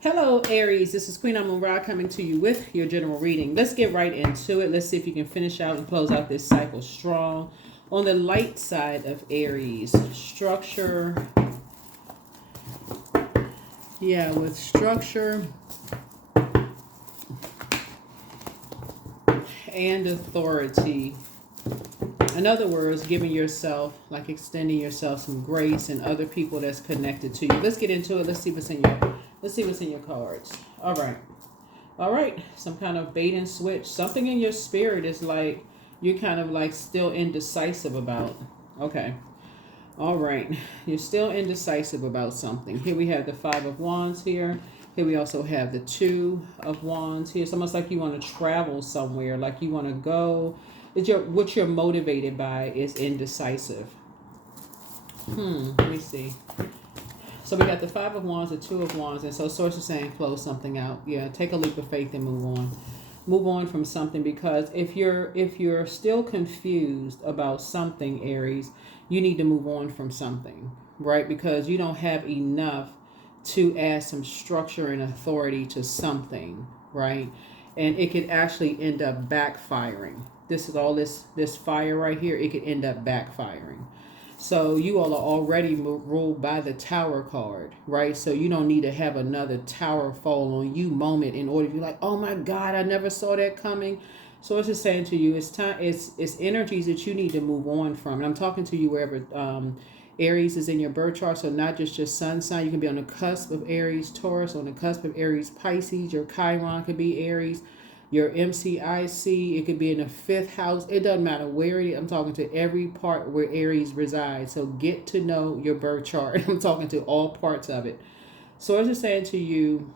Hello, Aries. This is Queen Amun Ra coming to you with your general reading. Let's get right into it. Let's see if you can finish out and close out this cycle strong. On the light side of Aries, structure. Yeah, with structure and authority. In other words, giving yourself, like extending yourself some grace and other people that's connected to you. Let's get into it. Let's see what's in your cards. All right. All right. Some kind of bait and switch. Something in your spirit is like you're kind of like still indecisive about. Okay. All right. You're still indecisive about something. Here we have the Five of Wands here. Here we also have the Two of Wands here. It's almost like you want to travel somewhere, like you want to go. What you're motivated by is indecisive. Let me see. So we got the Five of Wands, the Two of Wands, and so Source is saying close something out. Yeah, take a leap of faith and move on. Move on from something, because if you're still confused about something, Aries, you need to move on from something, right? Because you don't have enough to add some structure and authority to something, right? And it could actually end up backfiring. This is all this fire right here. It could end up backfiring. So you all are already ruled by the Tower card, right? So you don't need to have another tower fall on you moment in order to be like, oh my God, I never saw that coming. So it's just saying to you, it's time. It's energies that you need to move on from. And I'm talking to you wherever Aries is in your birth chart. So not just your sun sign. You can be on the cusp of Aries, Taurus, on the cusp of Aries, Pisces. Your Chiron could be Aries. Your MCIC, it could be in the fifth house. It doesn't matter where it is. I'm talking to every part where Aries resides. So get to know your birth chart. I'm talking to all parts of it. So as I'm saying to you,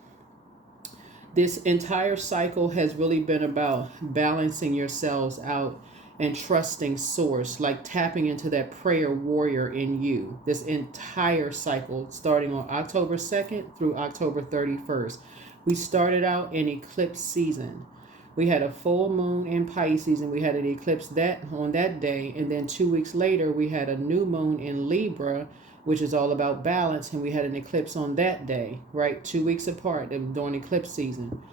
this entire cycle has really been about balancing yourselves out and trusting source, like tapping into that prayer warrior in you. This entire cycle starting on October 2nd through October 31st. We started out in eclipse season. We had a full moon in Pisces and we had an eclipse on that day, and then 2 weeks later we had a new moon in Libra, which is all about balance, and we had an eclipse on that day, right? 2 weeks apart during eclipse season.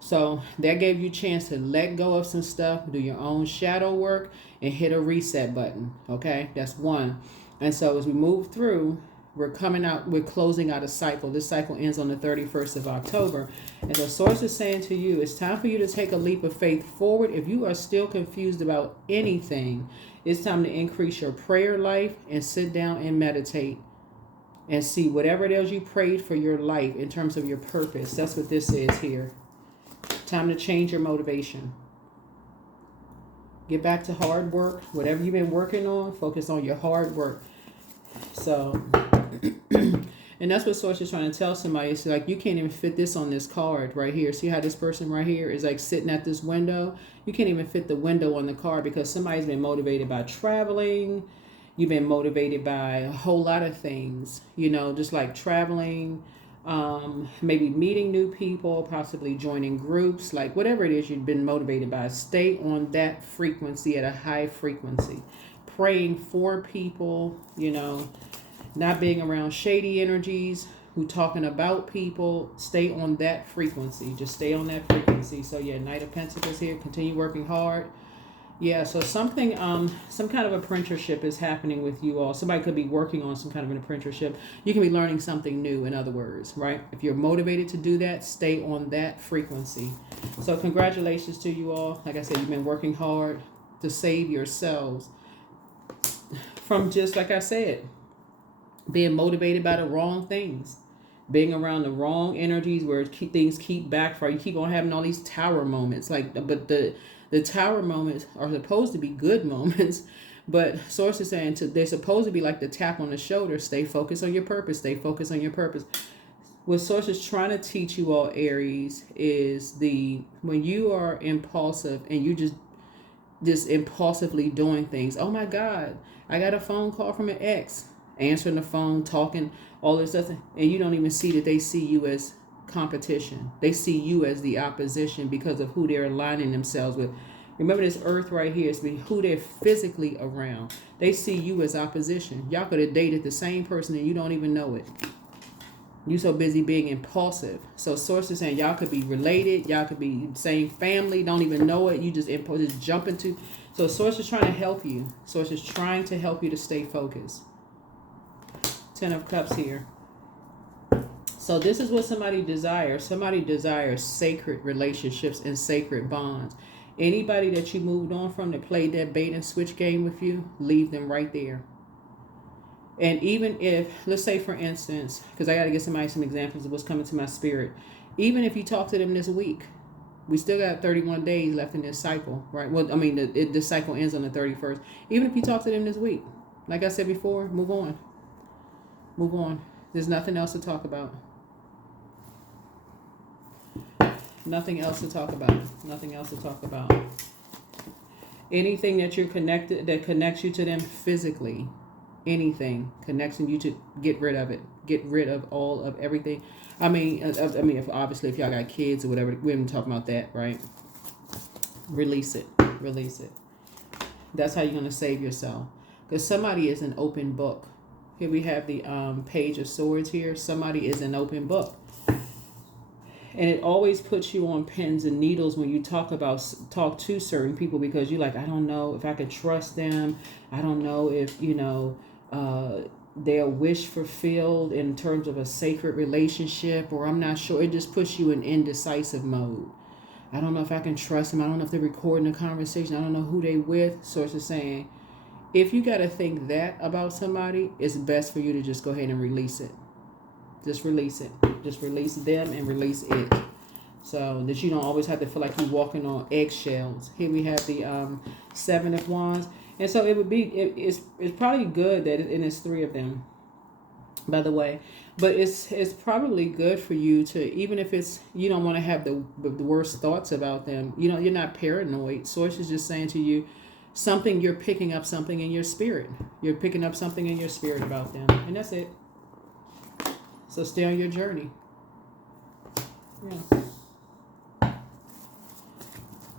So that gave you a chance to let go of some stuff, do your own shadow work, and hit a reset button. Okay, that's one. And so as we move through, we're closing out a cycle. This cycle ends on the 31st of October. And the source is saying to you, it's time for you to take a leap of faith forward. If you are still confused about anything, it's time to increase your prayer life and sit down and meditate and see whatever it is you prayed for your life in terms of your purpose. That's what this is here. Time to change your motivation. Get back to hard work. Whatever you've been working on, focus on your hard work. So, and that's what Source is trying to tell somebody. It's like, you can't even fit this on this card right here. See how this person right here is like sitting at this window? You can't even fit the window on the card because somebody's been motivated by traveling. You've been motivated by a whole lot of things, just like traveling, maybe meeting new people, possibly joining groups, like whatever it is you've been motivated by. Stay on that frequency, at a high frequency. Praying for people, not being around shady energies who talking about people. Stay on that frequency. Just stay on that frequency. So yeah, Knight of Pentacles here. Continue working hard. Yeah, so something, some kind of apprenticeship is happening with you all. Somebody could be working on some kind of an apprenticeship. You can be learning something new, in other words, right? If you're motivated to do that, stay on that frequency. So congratulations to you all. Like I said, you've been working hard to save yourselves from, just like I said, being motivated by the wrong things, being around the wrong energies where things keep backfiring. You keep on having all these tower moments, but the tower moments are supposed to be good moments, but Source is saying they're supposed to be like the tap on the shoulder. Stay focused on your purpose. Stay focused on your purpose. What Source is trying to teach you all, Aries, is when you are impulsive and you just impulsively doing things. Oh my God, I got a phone call from an ex. Answering the phone, talking, all this stuff, and you don't even see that they see you as competition. They see you as the opposition because of who they're aligning themselves with. Remember, this earth right here is who they're physically around. They see you as opposition. Y'all could have dated the same person and you don't even know it. You so busy being impulsive. So source is saying y'all could be related, y'all could be same family, don't even know it. You just just jump into. So source is trying to help you. Source is trying to help you to stay focused. 10 of Cups here. So this is what somebody desires. Somebody desires sacred relationships and sacred bonds. Anybody that you moved on from that played that bait and switch game with you, leave them right there. And even if, let's say for instance, because I got to get somebody some examples of what's coming to my spirit. Even if you talk to them this week, we still got 31 days left in this cycle, right? Well, I mean, this cycle ends on the 31st. Even if you talk to them this week, like I said before, move on. Move on. There's nothing else to talk about. Nothing else to talk about. Nothing else to talk about. Anything that you're connected, that connects you to them physically, anything connecting you to, get rid of it. Get rid of all of everything. I mean, if obviously if y'all got kids or whatever, we haven't talked about that, right? Release it. Release it. That's how you're gonna save yourself. Because somebody is an open book. Here we have the Page of Swords here. Somebody is an open book. And it always puts you on pins and needles when you talk to certain people, because you're like, I don't know if I could trust them. I don't know if, their wish fulfilled in terms of a sacred relationship, or I'm not sure. It just puts you in indecisive mode. I don't know if I can trust them. I don't know if they're recording a conversation. I don't know who they with. Source is saying, if you got to think that about somebody, it's best for you to just go ahead and release it. Just release it. Just release them and release it. So that you don't always have to feel like you're walking on eggshells. Here we have the 7 of Wands. And so it would be, it's probably good that, and it's 3 of them, by the way. But it's probably good for you to, even if it's, you don't want to have the worst thoughts about them. You're not paranoid. Source is just saying to you, you're picking up something in your spirit. You're picking up something in your spirit about them. And that's it. So stay on your journey. Yeah.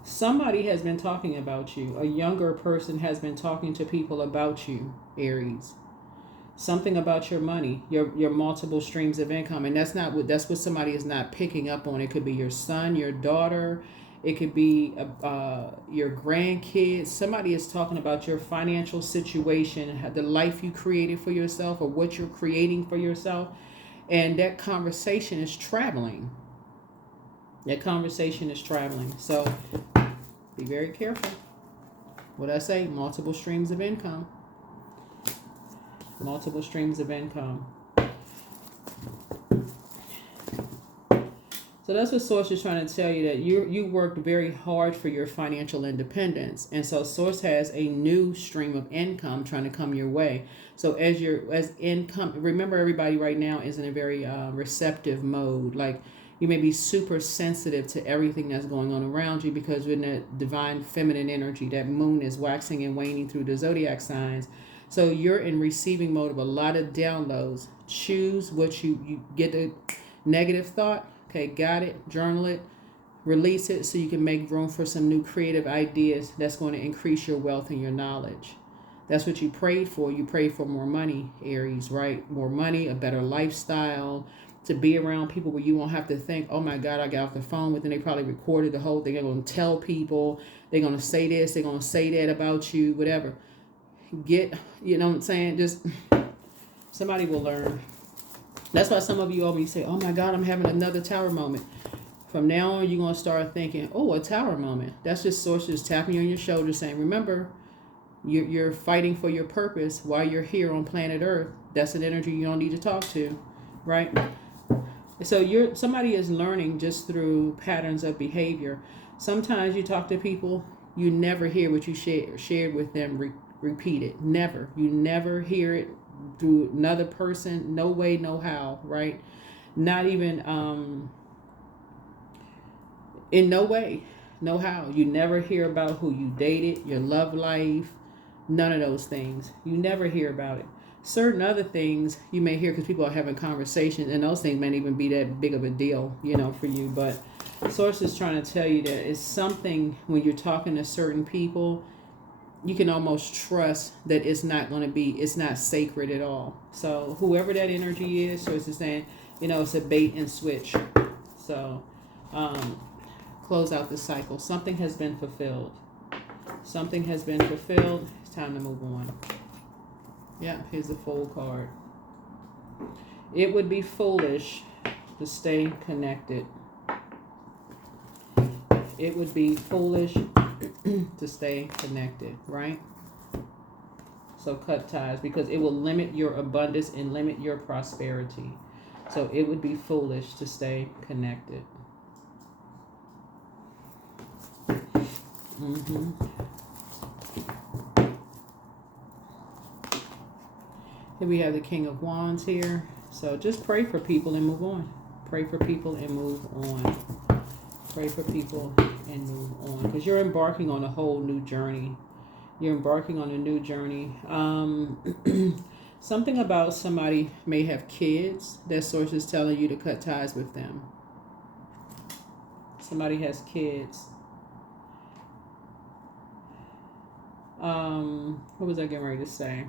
Somebody has been talking about you. A younger person has been talking to people about you, Aries. Something about your money, your multiple streams of income. And that's what somebody is not picking up on. It could be your son, your daughter. It could be your grandkids. Somebody is talking about your financial situation, the life you created for yourself, or what you're creating for yourself. And that conversation is traveling. That conversation is traveling. So be very careful. What I say, multiple streams of income. Multiple streams of income. So that's what Source is trying to tell you, that you worked very hard for your financial independence. And so Source has a new stream of income trying to come your way. So as income, remember everybody right now is in a very receptive mode. Like you may be super sensitive to everything that's going on around you, because we're in that divine feminine energy. That moon is waxing and waning through the Zodiac signs. So you're in receiving mode of a lot of downloads. Choose what you get a negative thought. Okay, got it. Journal it. Release it so you can make room for some new creative ideas that's going to increase your wealth and your knowledge. That's what you prayed for. You prayed for more money, Aries, right? More money, a better lifestyle, to be around people where you won't have to think, oh my God, I got off the phone with them. They probably recorded the whole thing. They're going to tell people. They're going to say this. They're going to say that about you, whatever. You know what I'm saying? Just somebody will learn. That's why some of you always say, oh my God, I'm having another tower moment. From now on, you're going to start thinking, oh, a tower moment. That's just Source just tapping you on your shoulder saying, remember, you're fighting for your purpose while you're here on planet Earth. That's an energy you don't need to talk to, right? So somebody is learning just through patterns of behavior. Sometimes you talk to people, you never hear what you shared with them repeated. Never. You never hear it through another person. No way, no how, right? Not even in no way, no how. You never hear about who you dated, your love life, none of those things. You never hear about it. Certain other things you may hear because people are having conversations, and those things may not even be that big of a deal, for you. But Source is trying to tell you that it's something when you're talking to certain people, you can almost trust that it's not sacred at all. So whoever that energy is, Source is saying, you know, it's a bait and switch. So close out the cycle. Something has been fulfilled. Something has been fulfilled. It's time to move on. Yeah, here's the Fool card. It would be foolish to stay connected. It would be foolish to stay connected, right? So cut ties, because it will limit your abundance and limit your prosperity. So it would be foolish to stay connected. Here we have the King of Wands here. So just pray for people and move on. Pray for people and move on. Pray for people and move on. Because you're embarking on a whole new journey. You're embarking on a new journey. Something about somebody may have kids. That source is telling you to cut ties with them. Somebody has kids. What was I getting ready to say?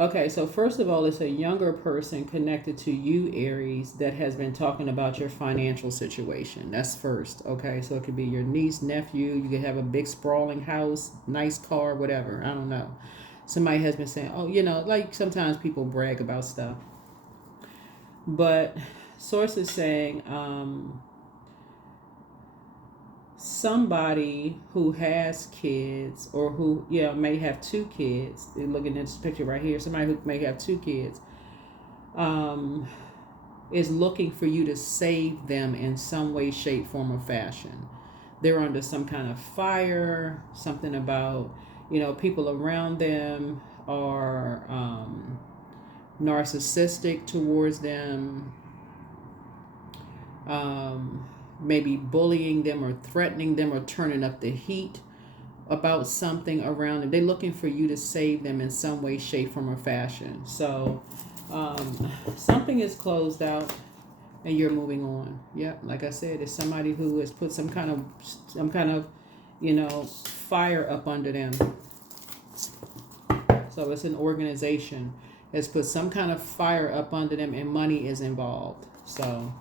Okay, so first of all, it's a younger person connected to you, Aries, that has been talking about your financial situation. That's first, okay? So it could be your niece, nephew. You could have a big sprawling house, nice car, whatever. I don't know. Somebody has been saying, oh, you know, like sometimes people brag about stuff. But source is saying somebody who has kids, or who may have two kids. They're looking at this picture right here. Somebody who may have two kids is looking for you to save them in some way, shape, form, or fashion. They're under some kind of fire. Something about, people around them are narcissistic towards them. Maybe bullying them or threatening them or turning up the heat about something around them. They're looking for you to save them in some way, shape, form, or fashion. So something is closed out and you're moving on. Yeah, like I said, it's somebody who has put some kind of fire up under them. So it's an organization that's put some kind of fire up under them, and money is involved. So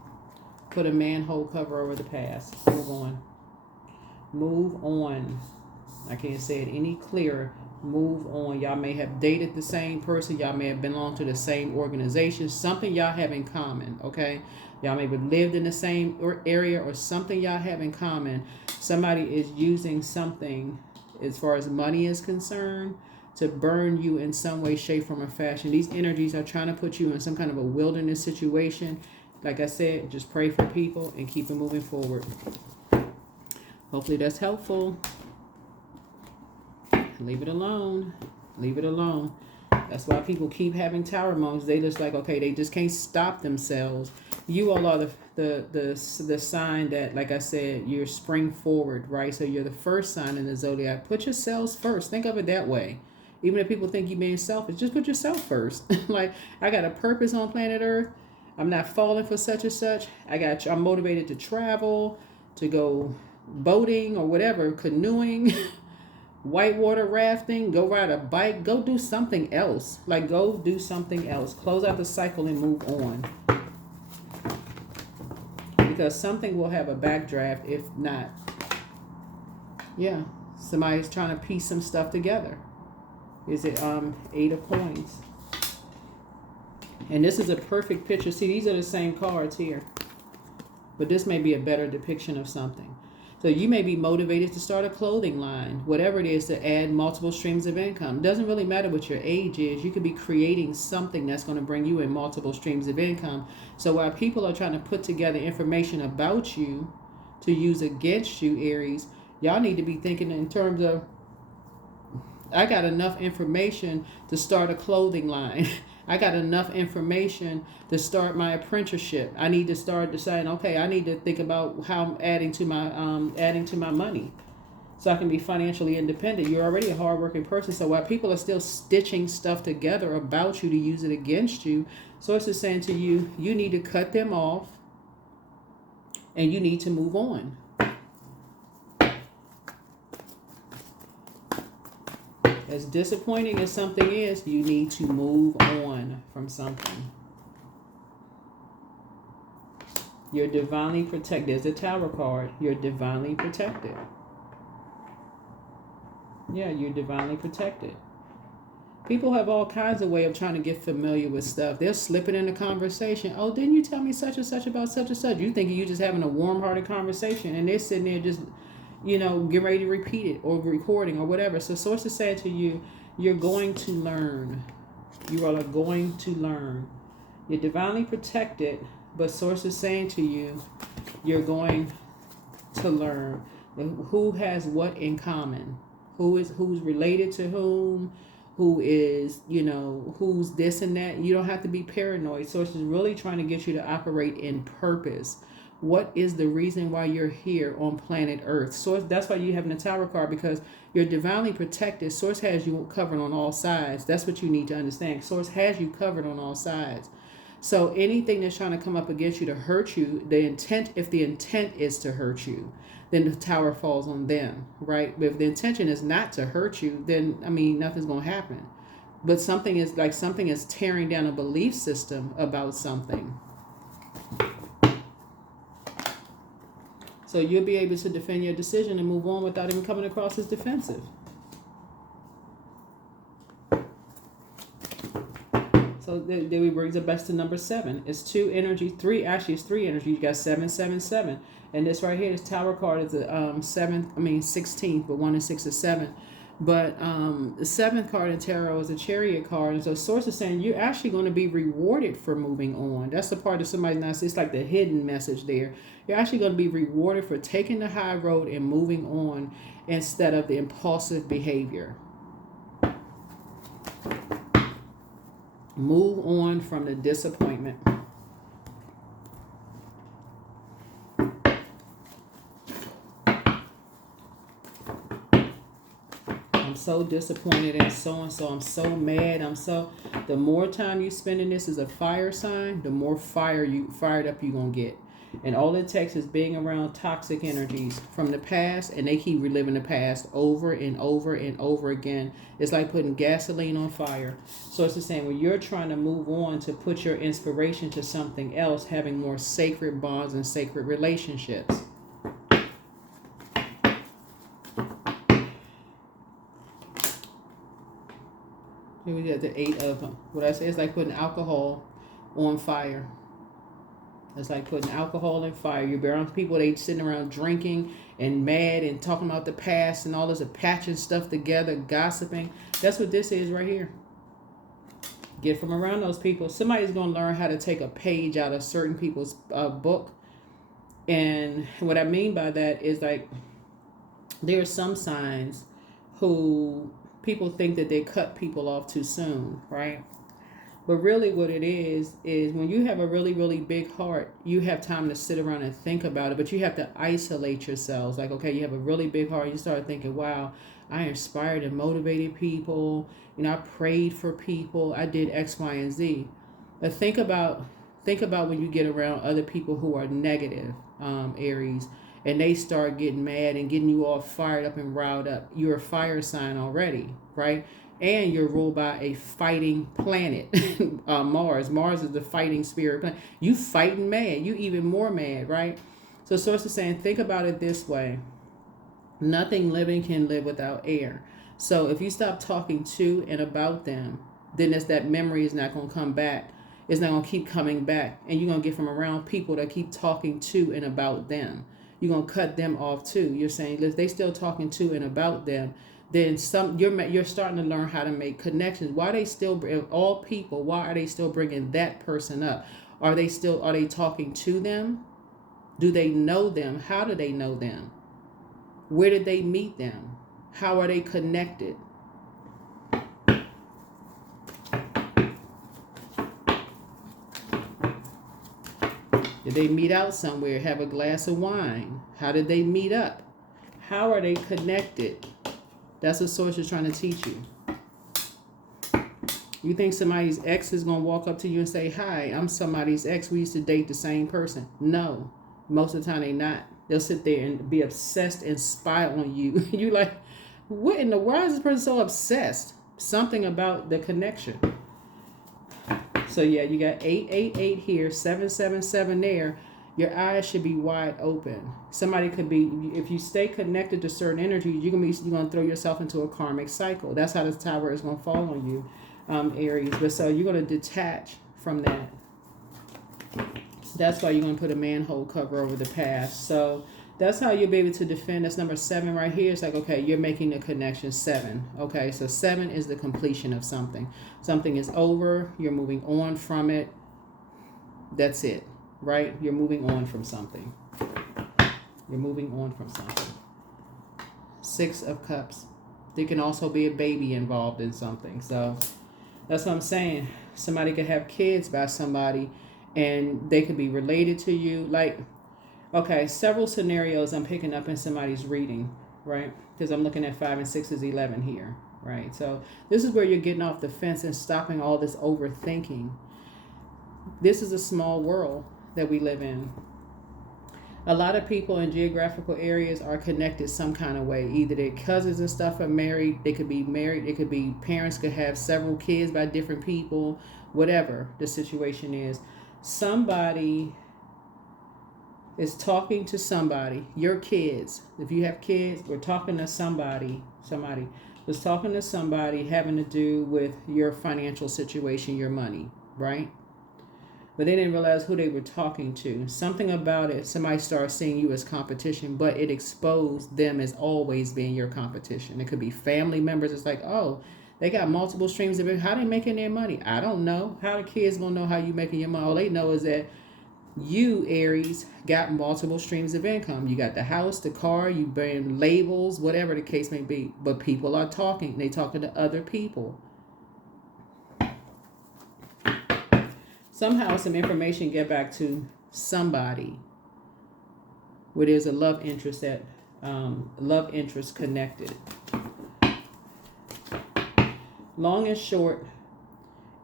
put a manhole cover over the past. Move on. Move on. I can't say it any clearer. Move on. Y'all may have dated the same person. Y'all may have belonged to the same organization. Something y'all have in common, okay? Y'all may have lived in the same area, or something y'all have in common. Somebody is using something, as far as money is concerned, to burn you in some way, shape, form, or fashion. These energies are trying to put you in some kind of a wilderness situation. Like I said, just pray for people and keep it moving forward. Hopefully that's helpful. Leave it alone. Leave it alone. That's why people keep having tower moments. They just like, okay, they just can't stop themselves. You all are the sign that, like I said, you're spring forward, right? So you're the first sign in the zodiac. Put yourselves first. Think of it that way. Even if people think you're being selfish, just put yourself first. Like, I got a purpose on planet Earth. I'm not falling for such and such. I'm motivated to travel, to go boating or whatever, canoeing, whitewater rafting, go ride a bike, go do something else. Like, go do something else. Close out the cycle and move on. Because something will have a backdraft if not. Yeah, somebody's trying to piece some stuff together. Is it 8 of coins? And this is a perfect picture. See, these are the same cards here. But this may be a better depiction of something. So you may be motivated to start a clothing line, whatever it is, to add multiple streams of income. It doesn't really matter what your age is. You could be creating something that's going to bring you in multiple streams of income. So while people are trying to put together information about you to use against you, Aries, y'all need to be thinking in terms of, I got enough information to start a clothing line. I got enough information to start my apprenticeship. I need to start deciding, okay, I need to think about how I'm adding to my money so I can be financially independent. You're already a hardworking person. So while people are still stitching stuff together about you to use it against you, Source is saying to you, you need to cut them off and you need to move on. As disappointing as something is, you need to move on from something. You're divinely protected. There's the Tower card. You're divinely protected. Yeah, you're divinely protected. People have all kinds of way of trying to get familiar with stuff. They'll slip it in a conversation. Oh, didn't you tell me such and such about such and such? You think you're just having a warm-hearted conversation, and they're sitting there just, get ready to repeat it or recording or whatever. So Source is saying to you, you're going to learn. You are going to learn. You're divinely protected, but Source is saying to you, you're going to learn who has what in common, who's related to whom, who is, who's this and that. You don't have to be paranoid. Source is really trying to get you to operate in purpose. What is the reason why you're here on planet Earth? Source, that's why you have the Tower card, because you're divinely protected. Source has you covered on all sides. That's what you need to understand. Source has you covered on all sides. So anything that's trying to come up against you to hurt you, if the intent is to hurt you, then the Tower falls on them, right? But if the intention is not to hurt you, then, nothing's going to happen. But something is tearing down a belief system about something. So you'll be able to defend your decision and move on without even coming across as defensive. So there we brings it back to number 7. It's 2 energy, 3, actually it's 3 energy. You got 777. And this right here, this Tower card is the 16th, but 1 and 6 is 7. But the 7th card in tarot is a Chariot card. And so Source is saying you're actually going to be rewarded for moving on. That's the part that somebody's not seeing. It's like the hidden message there. You're actually going to be rewarded for taking the high road and moving on instead of the impulsive behavior. Move on from the disappointment. I'm so disappointed in so-and-so. I'm so mad. The more time you spend in this as a fire sign, the more fired up you're going to get. And all it takes is being around toxic energies from the past, and they keep reliving the past over and over and over again. It's like putting gasoline on fire. So it's the same when you're trying to move on to put your inspiration to something else, having more sacred bonds and sacred relationships. Here we got the 8 of them. What I say is like putting alcohol on fire. It's like putting alcohol in fire. You're around people, they sitting around drinking and mad and talking about the past and all this, patching stuff together, gossiping. That's what this is right here. Get from around those people. Somebody's going to learn how to take a page out of certain people's book. And what I mean by that is like there are some signs who people think that they cut people off too soon, right? But really what it is when you have a really, really big heart, you have time to sit around and think about it, but you have to isolate yourselves. Like, okay, you have a really big heart. You start thinking, wow, I inspired and motivated people. I prayed for people. I did X, Y, and Z. But think about when you get around other people who are negative, Aries, and they start getting mad and getting you all fired up and riled up. You're a fire sign already, right? And you're ruled by a fighting planet, Mars. Mars is the fighting spirit planet. You fighting mad. You even more mad, right? So Source is saying, think about it this way. Nothing living can live without air. So if you stop talking to and about them, then that memory is not going to come back. It's not going to keep coming back. And you're going to get from around people that keep talking to and about them. You're going to cut them off too. You're saying, if they still talking to and about them, then you're starting to learn how to make connections. Why are they still, all people, why are they still bringing that person up? Are they talking to them? Do they know them? How do they know them? Where did they meet them? How are they connected? Did they meet out somewhere, have a glass of wine? How did they meet up? How are they connected? That's what Source is trying to teach you. You think somebody's ex is going to walk up to you and say, hi, I'm somebody's ex. We used to date the same person. No, most of the time they not. They'll sit there and be obsessed and spy on you. You like, what in the world is this person so obsessed? Something about the connection. So yeah, you got 888 here, 777 there. Your eyes should be wide open. Somebody could be, if you stay connected to certain energies, you're gonna throw yourself into a karmic cycle. That's how the tower is gonna fall on you, Aries. But so you're gonna detach from that. That's why you're gonna put a manhole cover over the past. So that's how you'll be able to defend. That's number 7 right here. It's like, okay, you're making a connection. 7. Okay, so 7 is the completion of something. Something is over. You're moving on from it. That's it. Right? You're moving on from something. You're moving on from something. 6 of Cups. There can also be a baby involved in something. So that's what I'm saying. Somebody could have kids by somebody and they could be related to you. Like, okay, several scenarios I'm picking up in somebody's reading, right? Because I'm looking at 5 and 6 is 11 here, right? So this is where you're getting off the fence and stopping all this overthinking. This is a small world that we live in. A lot of people in geographical areas are connected some kind of way. Either their cousins and stuff are married. They could be married. It could be parents could have several kids by different people. Whatever the situation is. Somebody is talking to somebody. Your kids. If you have kids, we're talking to somebody. Somebody was talking to somebody having to do with your financial situation, your money, right? But they didn't realize who they were talking to. Something about it, somebody started seeing you as competition, but it exposed them as always being your competition. It could be family members. It's like, oh, they got multiple streams of income. How they making their money? I don't know. How the kids gonna know how you making your money? All they know is that you, Aries, got multiple streams of income. You got the house, the car, you bring labels, whatever the case may be. But people are talking. They talking to other people. Somehow some information get back to somebody where there's a love interest connected. Long and short,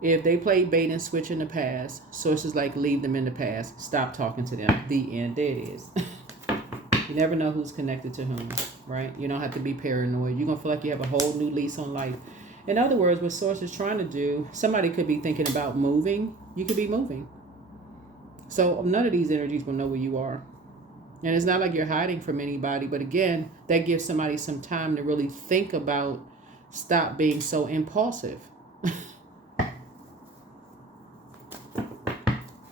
if they played bait and switch in the past, sources like leave them in the past, stop talking to them. The end. There it is. You never know who's connected to whom, right? You don't have to be paranoid. You're going to feel like you have a whole new lease on life. In other words, what Source is trying to do, somebody could be thinking about moving. You could be moving. So none of these energies will know where you are. And it's not like you're hiding from anybody. But again, that gives somebody some time to really think about, stop being so impulsive.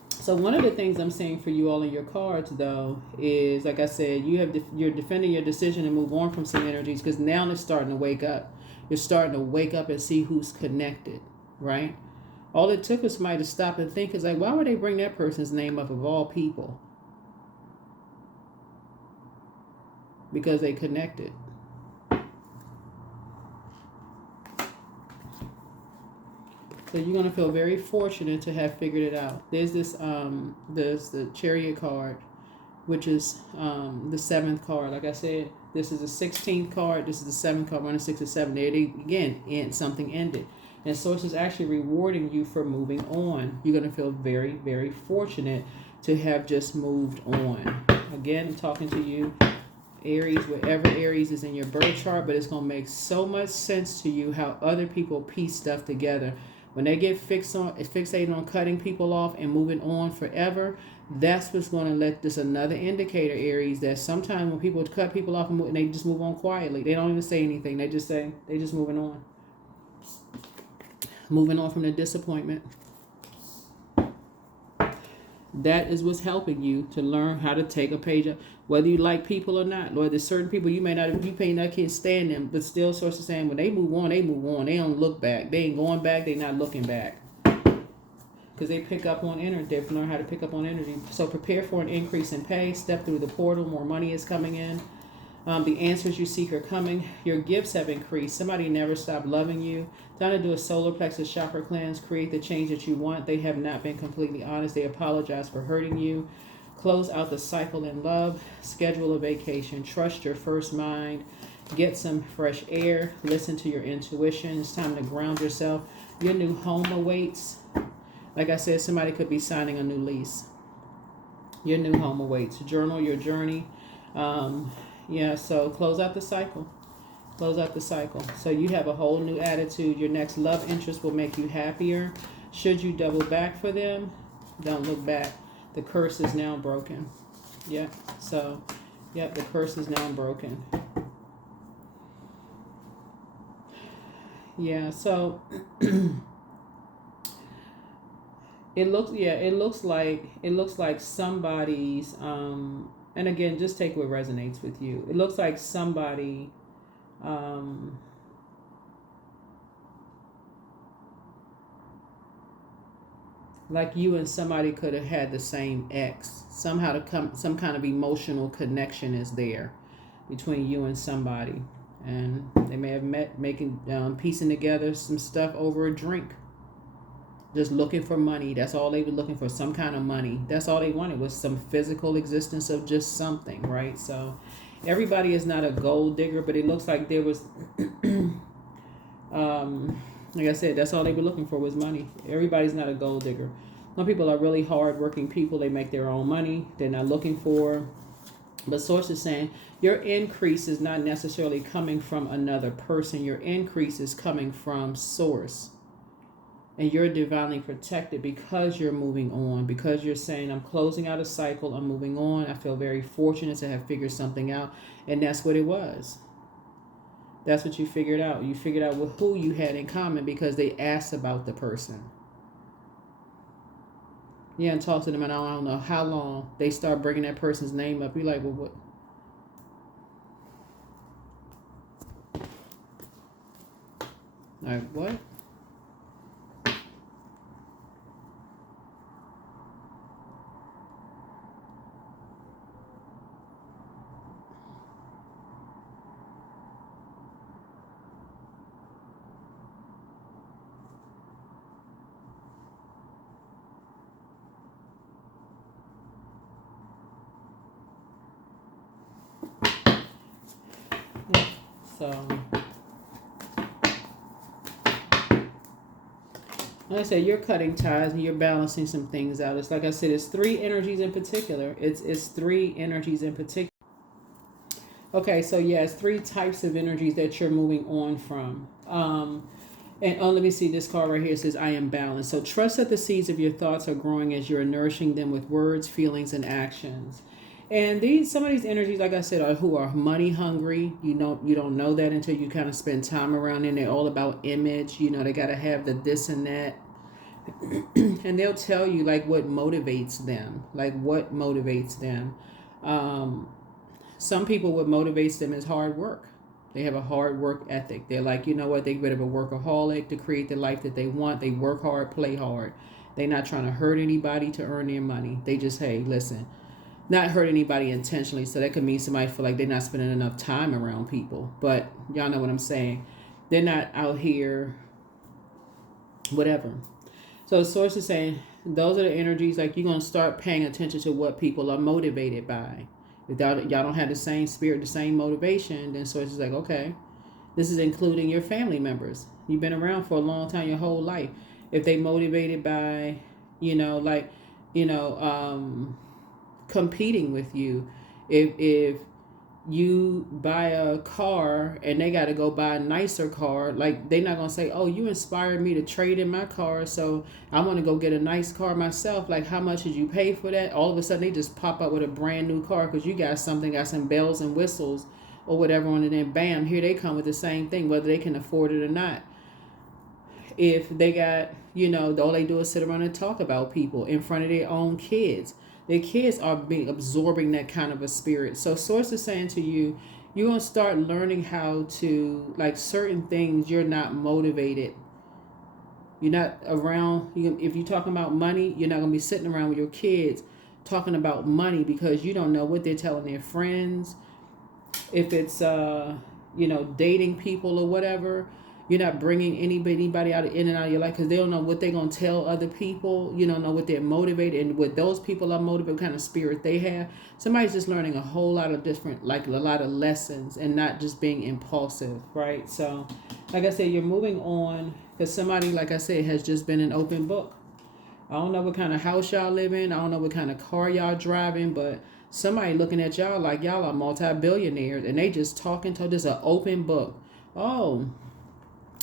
So one of the things I'm saying for you all in your cards, though, is, like I said, you're defending your decision to move on from some energies because now it's starting to wake up. You're starting to wake up and see who's connected, right? All it took was somebody to stop and think, is like, why would they bring that person's name up of all people? Because they connected. So you're going to feel very fortunate to have figured it out. There's the Chariot card, which is the 7th card. Like I said, this is the 16th card. This is the 7th card. 1 and 6 and 7. There again, something ended. And Source is actually rewarding you for moving on. You're going to feel very, very fortunate to have just moved on. Again, I'm talking to you, Aries, wherever Aries is in your birth chart, but it's going to make so much sense to you how other people piece stuff together. When they get fixated on cutting people off and moving on forever, that's what's going to let this another indicator, Aries, that sometimes when people cut people off and they just move on quietly. They don't even say anything. They just moving on. Moving on from the disappointment. That is what's helping you to learn how to take a page up, whether you like people or not. Lord, there's certain people you may not can't stand them, but still Source is saying when they move on, they move on. They don't look back. They ain't going back. They not looking back. Because they pick up on energy. They learn how to pick up on energy. So prepare for an increase in pay. Step through the portal. More money is coming in. The answers you seek are coming. Your gifts have increased. Somebody never stopped loving you. Time to do a solar plexus chakra cleanse. Create the change that you want. They have not been completely honest. They apologize for hurting you. Close out the cycle in love. Schedule a vacation. Trust your first mind. Get some fresh air. Listen to your intuition. It's time to ground yourself. Your new home awaits. Like I said, somebody could be signing a new lease. Your new home awaits. Journal your journey. So close out the cycle. Close out the cycle. So you have a whole new attitude. Your next love interest will make you happier. Should you double back for them, don't look back. The curse is now broken. Yep. So, yep, the curse is now broken. Yeah, so it looks like somebody's and again, just take what resonates with you. It looks like somebody like you and somebody could have had the same ex. Somehow some kind of emotional connection is there between you and somebody. And they may have met making piecing together some stuff over a drink. Just looking for money. That's all they were looking for, some kind of money. That's all they wanted, was some physical existence of just something, right? So everybody is not a gold digger, but it looks like there was like I said, that's all they were looking for was money. Everybody's not a gold digger. Some people are really hard-working people. They make their own money. They're not looking for. But Source is saying your increase is not necessarily coming from another person. Your increase is coming from Source. And you're divinely protected because you're moving on. Because you're saying, I'm closing out a cycle. I'm moving on. I feel very fortunate to have figured something out. And that's what it was. That's what you figured out. You figured out with who you had in common because they asked about the person. Yeah, and talk to them, and I don't know how long they start bringing that person's name up. You're like, well, what? Like, what? So, like I said, you're cutting ties and you're balancing some things out. It's like I said, it's three energies in particular. It's three energies in particular. Okay, so yeah, it's three types of energies that you're moving on from. And let me see, this card right here says, I am balanced. So trust that the seeds of your thoughts are growing as you're nourishing them with words, feelings, and actions. And some of these energies, like I said, are who are money hungry. You don't know that until you kind of spend time around them. They're all about image. They got to have the this and that. And they'll tell you like what motivates them. Some people, what motivates them is hard work. They have a hard work ethic. They're like, you know what? They're a bit of a workaholic to create the life that they want. They work hard, play hard. They're not trying to hurt anybody to earn their money. They just, hey, listen. Not hurt anybody intentionally, so that could mean somebody feel like they're not spending enough time around people. But y'all know what I'm saying. They're not out here, whatever. So the Source is saying those are the energies, like you're going to start paying attention to what people are motivated by. If y'all don't have the same spirit, the same motivation, then Source is like, okay, this is including your family members. You've been around for a long time, your whole life. If they motivated by, competing with you, if you buy a car and they got to go buy a nicer car, like they're not gonna say, oh, you inspired me to trade in my car, so I want to go get a nice car myself. Like, how much did you pay for that? All of a sudden they just pop up with a brand new car because you got some bells and whistles or whatever on it, and bam, here they come with the same thing, whether they can afford it or not. If they got, all they do is sit around and talk about people in front of their own kids. Their kids are absorbing that kind of a spirit. So Source is saying to you, you're going to start learning how to, like, certain things you're not motivated. You're not around. If you're talking about money, you're not going to be sitting around with your kids talking about money because you don't know what they're telling their friends. If it's, dating people or whatever, you're not bringing anybody in and out of your life because they don't know what they're going to tell other people. You don't know what they're motivated and what those people are motivated, what kind of spirit they have. Somebody's just learning a whole lot of different, like a lot of lessons and not just being impulsive, right? So, like I said, you're moving on because somebody, like I said, has just been an open book. I don't know what kind of house y'all live in. I don't know what kind of car y'all driving, but somebody looking at y'all like y'all are multi-billionaires and they just talking to this an open book. Oh,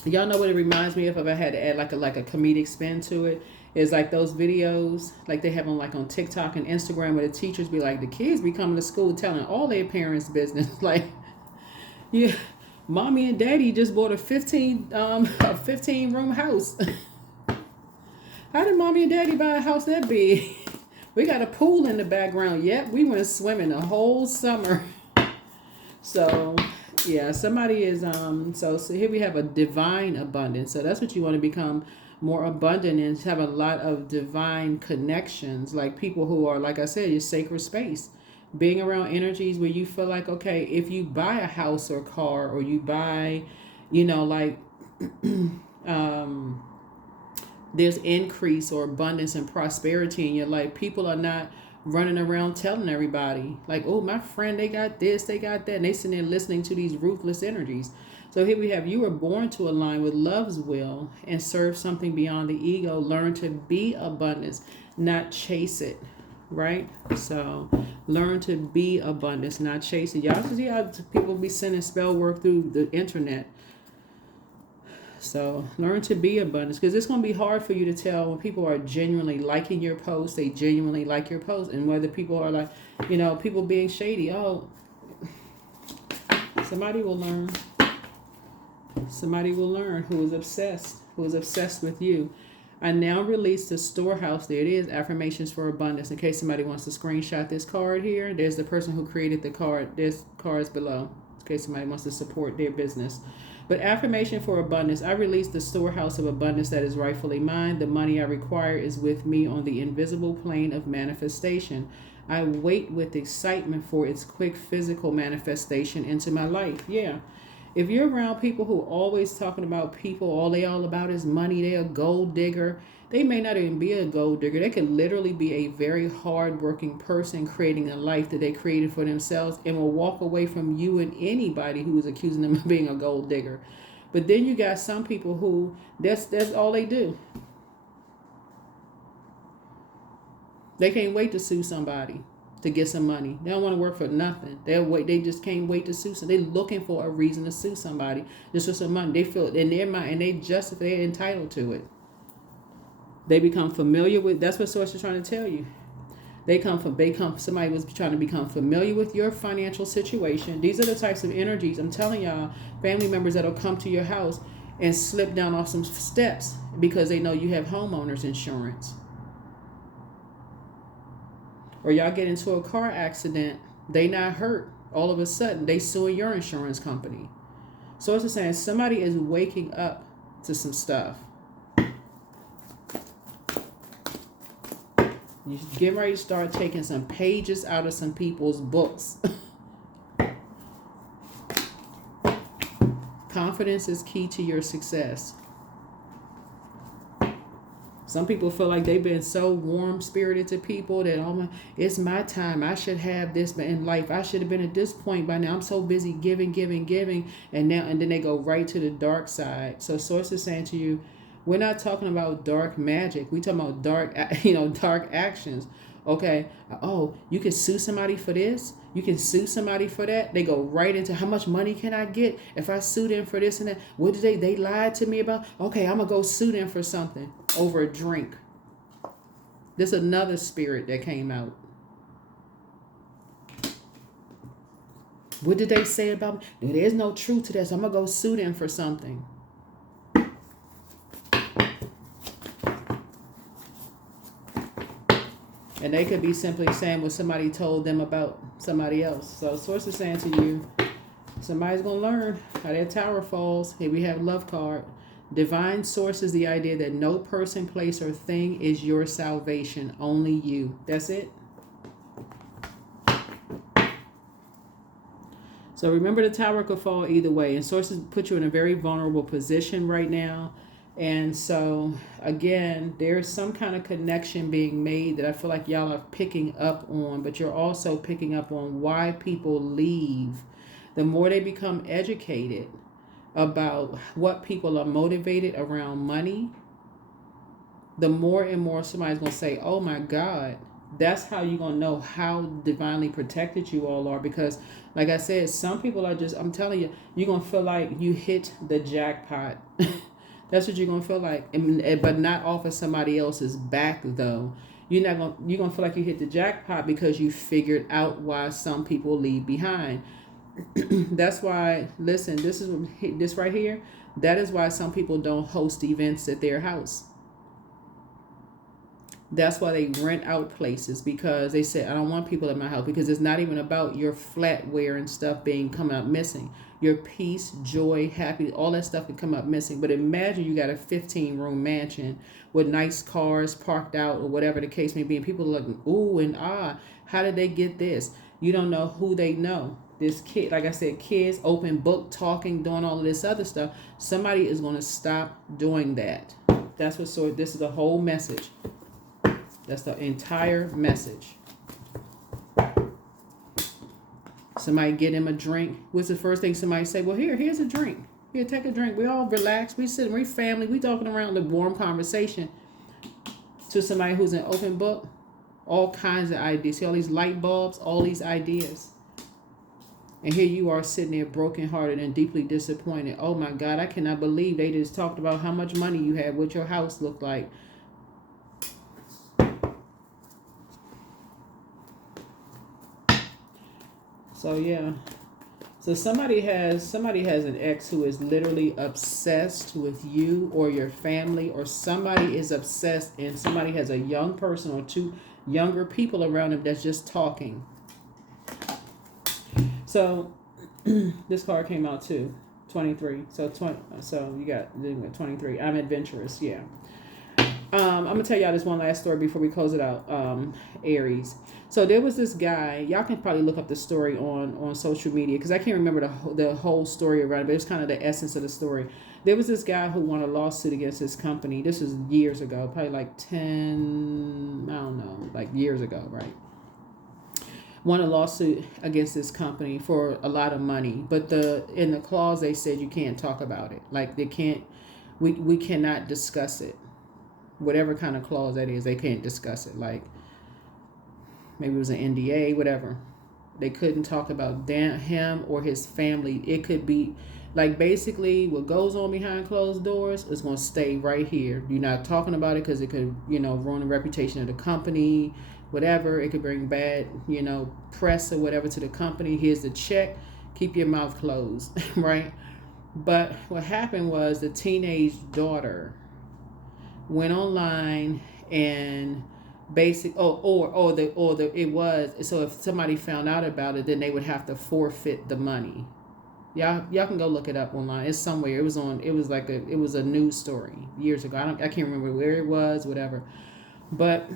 y'all know what it reminds me of if I had to add like a comedic spin to it. It's like those videos, like they have on like on TikTok and Instagram, where the teachers be like, the kids be coming to school telling all their parents' business. Like, yeah, mommy and daddy just bought a 15 room house. How did mommy and daddy buy a house that big? We got a pool in the background. Yep, we went swimming the whole summer. So yeah, somebody is so here we have a divine abundance. So that's what you want to become, more abundant, and have a lot of divine connections, like people who are, like I said, your sacred space. Being around energies where you feel like, okay, if you buy a house or car, or you buy, like there's increase or abundance and prosperity in your life. People are not running around telling everybody like, oh, my friend, they got this, they got that, and they sitting there listening to these ruthless energies. So here we have, you were born to align with love's will and serve something beyond the ego. Learn to be abundance, not chase it, right? So learn to be abundance, not chase it. Y'all see how people be sending spell work through the internet. So learn to be abundance, because it's going to be hard for you to tell when people are genuinely liking your post. They genuinely like your post, and whether people are like, people being shady. Oh, somebody will learn. Somebody will learn who is obsessed with you. I now release the storehouse. There it is, affirmations for abundance. In case somebody wants to screenshot this card here, there's the person who created the card. There's cards below in case somebody wants to support their business. But affirmation for abundance: I release the storehouse of abundance that is rightfully mine. The money I require is with me on the invisible plane of manifestation. I wait with excitement for its quick physical manifestation into my life. Yeah. If you're around people who are always talking about people, all they all about is money, they're a gold digger. They may not even be a gold digger. They could literally be a very hardworking person creating a life that they created for themselves, and will walk away from you and anybody who is accusing them of being a gold digger. But then you got some people who that's all they do. They can't wait to sue somebody to get some money. They don't want to work for nothing. They just can't wait to sue. So they're looking for a reason to sue somebody just for some money. They feel in their mind, and they're entitled to it. They become familiar with. That's what Source is trying to tell you. Somebody was trying to become familiar with your financial situation. These are the types of energies, I'm telling y'all, family members that'll come to your house and slip down off some steps because they know you have homeowners insurance. Or y'all get into a car accident, they not hurt. All of a sudden, they suing your insurance company. So it's saying somebody is waking up to some stuff. You get ready to start taking some pages out of some people's books. Confidence is key to your success. Some people feel like they've been so warm-spirited to people that, it's my time. I should have this in life. I should have been at this point by now. I'm so busy giving. And then they go right to the dark side. So Source is saying to you, we're not talking about dark magic. We're talking about dark actions. Okay. Oh, you can sue somebody for this. You can sue somebody for that. They go right into, how much money can I get if I sue them for this and that? What did they lied to me about? Okay, I'm going to go sue them for something over a drink. There's another spirit that came out. What did they say about me? There's no truth to that, so I'm going to go sue them for something. And they could be simply saying what somebody told them about somebody else. So Source is saying to you, somebody's going to learn how their tower falls. Here we have love card. Divine source is the idea that no person, place, or thing is your salvation. Only you. That's it. So remember, the tower could fall either way. And sources put you in a very vulnerable position right now. And so, again, there's some kind of connection being made that I feel like y'all are picking up on. But you're also picking up on why people leave. The more they become educated about what people are motivated around money, the more and more somebody's going to say, oh my God, that's how you're going to know how divinely protected you all are. Because like I said, some people are just, I'm telling you, you're going to feel like you hit the jackpot. That's what you're gonna feel like, but not off of somebody else's back though. You're gonna feel like you hit the jackpot because you figured out why some people leave behind. That's why. Listen, this right here. That is why some people don't host events at their house. That's why they rent out places, because they say, I don't want people at my house, because it's not even about your flatware and stuff being coming up missing. Your peace, joy, happy, all that stuff can come up missing. But imagine you got a 15-room mansion with nice cars parked out or whatever the case may be, and people are looking, ooh and ah, how did they get this? You don't know who they know. This kid, like I said, kids, open book, talking, doing all of this other stuff. Somebody is going to stop doing that. That's what, so this is the whole message. That's the entire message. Somebody get him a drink. What's the first thing somebody say? Well, here's a drink. Here, take a drink. We all relax. We sitting, we family. We talking around the warm conversation. To somebody who's an open book, all kinds of ideas. See all these light bulbs, all these ideas. And here you are sitting there brokenhearted and deeply disappointed. Oh my God, I cannot believe they just talked about how much money you had, what your house looked like. So yeah. So somebody has an ex who is literally obsessed with you or your family, or somebody is obsessed and somebody has a young person or two younger people around them that's just talking. So this card came out too. 23. So you got 23. I'm adventurous, yeah. I'm gonna tell y'all this one last story before we close it out. Aries. So there was this guy. Y'all can probably look up the story on social media, because I can't remember the whole story around it, but it's kind of the essence of the story. There was this guy who won a lawsuit against his company. This was years ago, probably like 10, I don't know, like years ago, right? Won a lawsuit against this company for a lot of money, but in the clause they said you can't talk about it. Like we cannot discuss it. Whatever kind of clause that is, they can't discuss it. Like maybe it was an NDA, whatever. They couldn't talk about him or his family. It could be like basically what goes on behind closed doors is going to stay right here. You're not talking about it because it could, ruin the reputation of the company, whatever. It could bring bad, press or whatever to the company. Here's the check. Keep your mouth closed, right? But what happened was the teenage daughter went online and so if somebody found out about it, then they would have to forfeit the money. Y'all can go look it up online. It's somewhere. It was a news story years ago. I can't remember where it was, whatever. But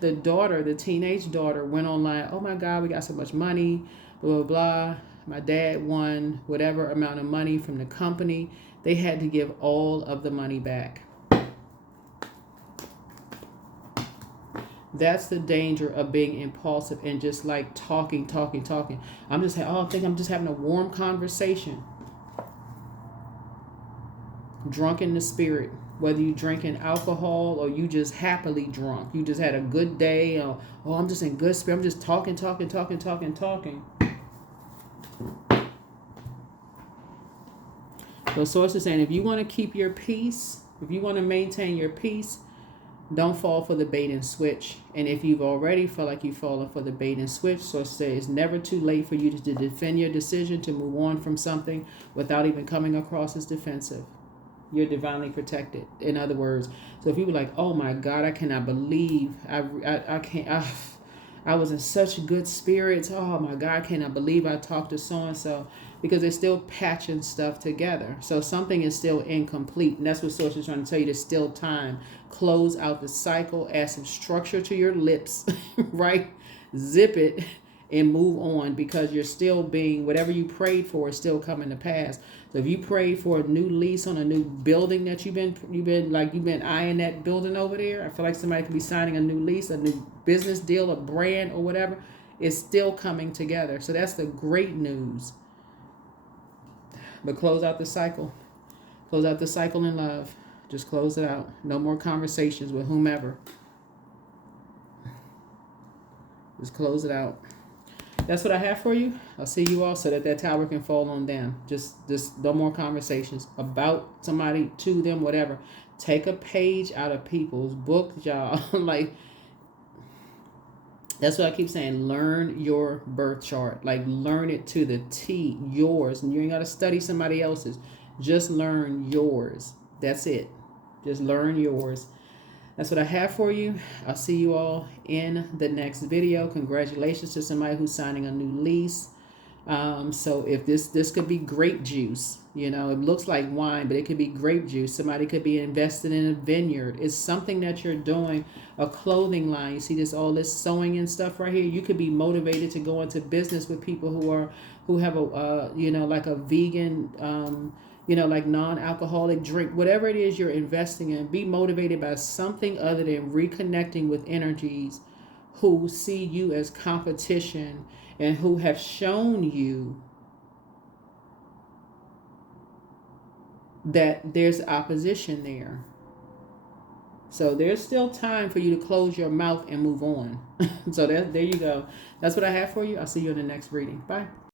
the teenage daughter went online. Oh my God, we got so much money, blah, blah, blah. My dad won whatever amount of money from the company. They had to give all of the money back. That's the danger of being impulsive and just like talking. I think I'm just having a warm conversation. Drunk in the spirit. Whether you drinking alcohol or you just happily drunk. You just had a good day. Or, I'm just in good spirit. I'm just talking. The source is saying if you want to keep your peace, if you want to maintain your peace, don't fall for the bait and switch. And if you've already felt like you've fallen for the bait and switch, so say it's never too late for you to defend your decision to move on from something without even coming across as defensive. You're divinely protected. In other words, so if you were like, oh my God, I cannot believe I was in such good spirits. Oh my God, I cannot believe I talked to so-and-so, because they're still patching stuff together. So something is still incomplete. And that's what Source is trying to tell you. There's still time. Close out the cycle. Add some structure to your lips, right? Zip it and move on, because you're still being, whatever you prayed for is still coming to pass. So if you prayed for a new lease on a new building that you've been eyeing that building over there, I feel like somebody could be signing a new lease, a new business deal, a brand or whatever. It's still coming together. So that's the great news. But close out the cycle. Close out the cycle in love. Just close it out. No more conversations with whomever. Just close it out. That's what I have for you. I'll see you all so that tower can fall on them. Just no more conversations about somebody, to them, whatever. Take a page out of people's books, y'all. Like, that's what I keep saying. Learn your birth chart. Like, learn it to the T, yours. And you ain't got to study somebody else's. Just learn yours. That's it. Just learn yours. That's what I have for you. I'll see you all in the next video. Congratulations to somebody who's signing a new lease. So if this could be grape juice, you know, it looks like wine, but it could be grape juice. Somebody could be invested in a vineyard. It's something that you're doing, a clothing line. You see all this sewing and stuff right here. You could be motivated to go into business with people who have a you know, like a vegan you know, like non-alcoholic drink, whatever it is you're investing in. Be motivated by something other than reconnecting with energies who see you as competition and who have shown you that there's opposition there. So there's still time for you to close your mouth and move on. So there you go. That's what I have for you. I'll see you in the next reading. Bye.